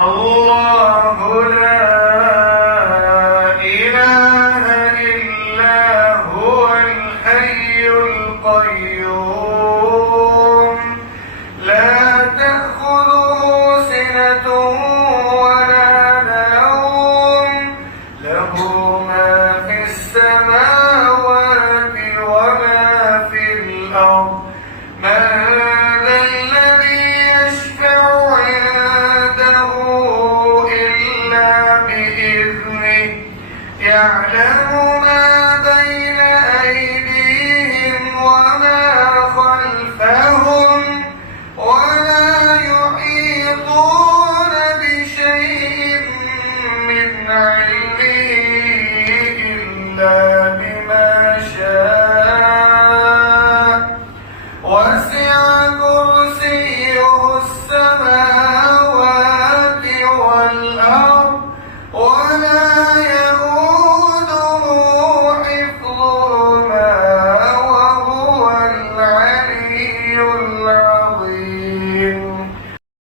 الله لا إله إلا هو الحي القيوم لا تأخذه سنة ولا نوم له ما في السماوات وما في الأرض من ذا الذي يشفع عنده إلا بإذنه يعلم